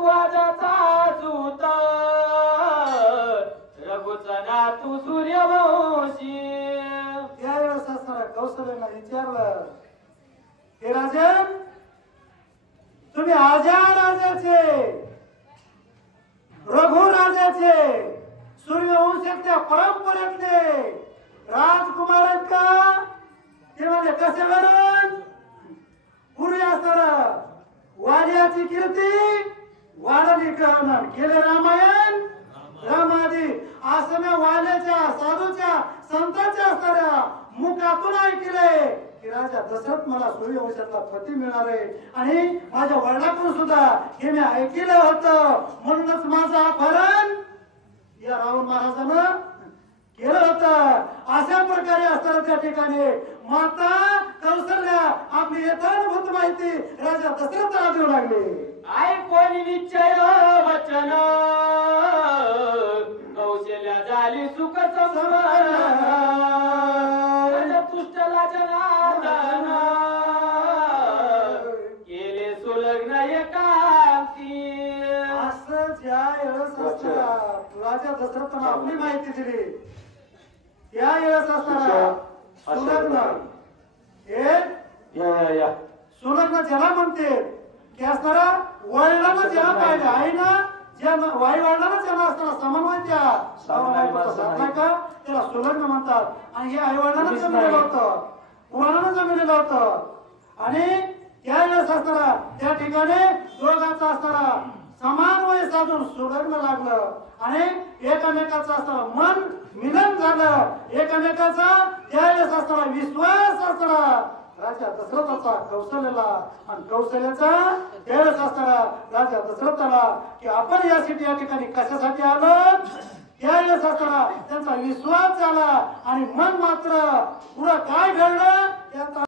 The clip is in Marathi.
भारद्वाजाचा दूत रघुचा तू सूर्यवंशी. त्यावेळेस असणारा कौशल्याला विचारलं, हे राजन, तुम्ही आजा राजाचे, रघु राजाचे, सूर्यवंशातल्या परंपरेतले राजकुमार का? ते म्हणजे कसे वरून पूर्वी असणारा वाड्याची कीर्ती वाढली करणार केले रामायण रामादी असम्या वाल्याच्या साधूच्या संतांच्या असणाऱ्या मुखातून ऐकले की राजा दशरथ मला सूर्यवंशातला पती मिळणार आहे आणि माझ्या वडिलांकडून सुद्धा हे मी ऐकलं होतं. म्हणूनच माझं अपहरण या रावण महाराजानं केलं होतं. अशा प्रकारे असताना त्या ठिकाणी माता कौशल्या आपली यथार्थभूत माहिती राजा दशरथाला देऊ लागली. ऐकून निश्चय वचन कौशल्या झाली सुख समाधान. तुष्टला जनार्दन केले सुलग्न एकांती. असं ज्या वेळेस राजा दशरथाला आपली माहिती दिली त्या वेळेस असणारा सुलग्न हे सुलग्न ज्याला म्हणते की असणारा वडिलांना ज्याला पाहिजे आईना ज्या वाई वडिलांना ज्याला असणारा समन्वय त्या त्याला सुलग्न म्हणतात. आणि हे आई वडिलांना जमिलेलं होतं, पुराणानं जमिलेलं होतं. आणि त्यावेळेस असणारा त्या ठिकाणी दोघांचा असणारा समन्वय साधून सुलग्न लागलं आणि एकमेकाचं असणारा मन मिलन झालं. एकमेकाचा त्यावेळेस असणारा विश्वास असणारा राजा दशरथाचा कौशल्याला आणि कौशल्याचा त्यावेळेस असणारा राजा दशरथाला की आपण यासाठी या ठिकाणी कशासाठी आलो त्यावेळेस असणारा त्यांचा विश्वास झाला. आणि मन मात्र पुढं काय घडलं त्याचा